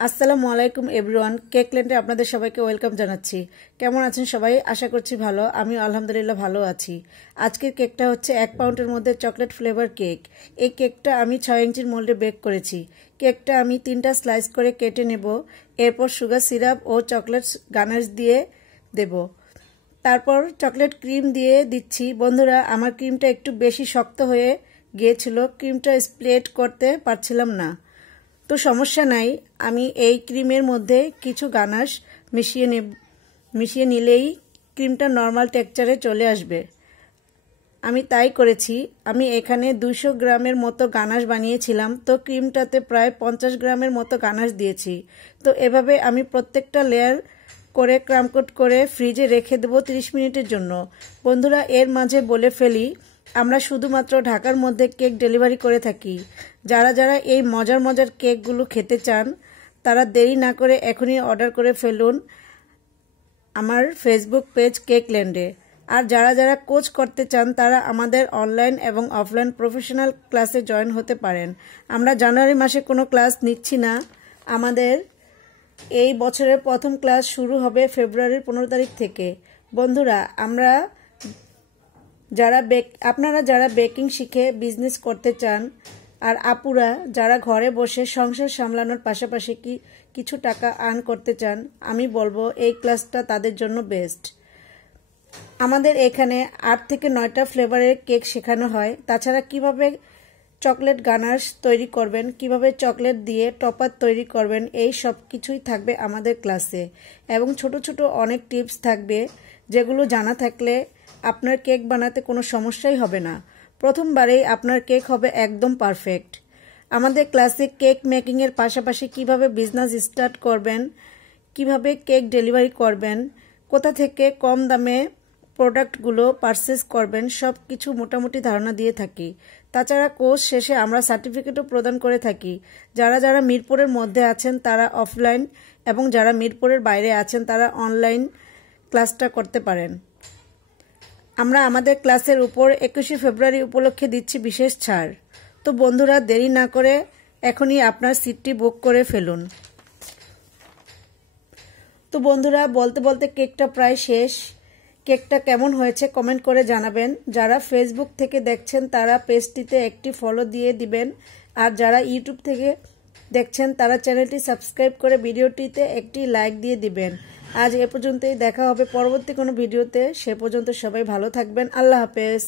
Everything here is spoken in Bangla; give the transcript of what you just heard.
আসসালামু আলাইকুম এভরিওয়ান, কেক ল্যান্ডে আপনাদের সবাইকে ওয়েলকাম জানাচ্ছি। কেমন আছেন সবাই? আশা করছি ভালো। আমি আলহামদুলিল্লাহ ভালো আছি। আজকের কেকটা হচ্ছে 1 পাউন্ডের মধ্যে চকলেট ফ্লেভার কেক। এই কেকটা আমি 6 ইঞ্চির মোল্ডে বেক করেছি। কেকটা আমি 3টা স্লাইস করে কেটে নেব। এরপর সুগার সিরাপ ও চকলেট গানাশ দিয়ে দেব। তারপর চকলেট ক্রিম দিয়ে দিচ্ছি। বন্ধুরা, আমার ক্রিমটা একটু বেশি শক্ত হয়ে গিয়েছিল, ক্রিমটা স্প্রেড করতে পারছিলাম না। তো সমস্যা নাই, আমি এই ক্রিমের মধ্যে কিছু গানাশ মিশিয়ে নিলেই ক্রিমটা নর্মাল টেক্সচারে চলে আসবে। আমি তাই করেছি। আমি এখানে 200 গ্রামের মতো গানাশ বানিয়েছিলাম, তো ক্রিমটাতে প্রায় 50 গ্রামের মতো গানাশ দিয়েছি। তো এভাবে আমি প্রত্যেকটা লেয়ার করে ক্রামকোট করে ফ্রিজে রেখে দেবো 30 মিনিটের জন্য। বন্ধুরা, এর মাঝে বলে ফেলি, আমরা শুধুমাত্র ঢাকার মধ্যে কেক ডেলিভারি করে থাকি। যারা যারা এই মজার মজার কেকগুলো খেতে চান তারা দেরি না করে এখনই অর্ডার করে ফেলুন আমার ফেসবুক পেজ কেক ল্যান্ডে। আর যারা যারা কোচ করতে চান তারা আমাদের অনলাইন এবং অফলাইন প্রফেশনাল ক্লাসে জয়েন হতে পারেন। আমরা জানুয়ারি মাসে কোনো ক্লাস নিচ্ছি না। আমাদের এই বছরের প্রথম ক্লাস শুরু হবে ফেব্রুয়ারির 15 তারিখ থেকে। বন্ধুরা, আপনারা যারা বেকিং শিখে বিজনেস করতে চান আর আপুরা যারা ঘরে বসে সংসার সামলানোর পাশাপাশি কিছু টাকা আর্ন করতে চান, আমি বলবো এই ক্লাসটা তাদের জন্য বেস্ট। আমাদের এখানে 8 থেকে 9টা ফ্লেভারের কেক শেখানো হয়। তাছাড়া কিভাবে চকলেট গানাশ তৈরি করবেন, কিভাবে চকলেট দিয়ে টপার তৈরি করবেন, এই সব কিছুই থাকবে আমাদের ক্লাসে। এবং ছোট ছোট অনেক টিপস থাকবে যেগুলো জানা থাকলে আপনার কেক বানাতে কোনো সমস্যাই হবে না। প্রথমবারেই আপনার কেক হবে একদম পারফেক্ট। আমাদের ক্লাসে কেক মেকিংয়ের পাশাপাশি কিভাবে বিজনেস স্টার্ট করবেন, কিভাবে কেক ডেলিভারি করবেন, কোথা থেকে কম দামে প্রোডাক্টগুলো পারচেস করবেন, সব কিছু মোটামুটি ধারণা দিয়ে থাকি। তাছাড়া কোর্স শেষে আমরা সার্টিফিকেটও প্রদান করে থাকি। যারা যারা মিরপুরের মধ্যে আছেন তারা অফলাইন এবং যারা মিরপুরের বাইরে আছেন তারা অনলাইন ক্লাসটা করতে পারেন। আমরা আমাদের ক্লাসের উপর 21শে ফেব্রুয়ারি উপলক্ষে দিচ্ছি বিশেষ ছাড়। তো বন্ধুরা, দেরি না করে এখনই আপনার সিটটি বুক করে ফেলুন। তো বন্ধুরা, বলতে বলতে কেকটা প্রায় শেষ। কেকটা কেমন হয়েছে কমেন্ট করে জানাবেন। যারা ফেসবুক থেকে দেখছেন তারা পেজটিতে একটি ফলো দিয়ে দিবেন, আর যারা ইউটিউব থেকে দেখছেন তারা চ্যানেলটি সাবস্ক্রাইব করে ভিডিওটিতে একটি লাইক দিয়ে দিবেন। আজ এ পর্যন্তই, দেখা হবে পরবর্তী কোনো ভিডিওতে। সে পর্যন্ত সবাই ভালো থাকবেন। আল্লাহ হাফেজ।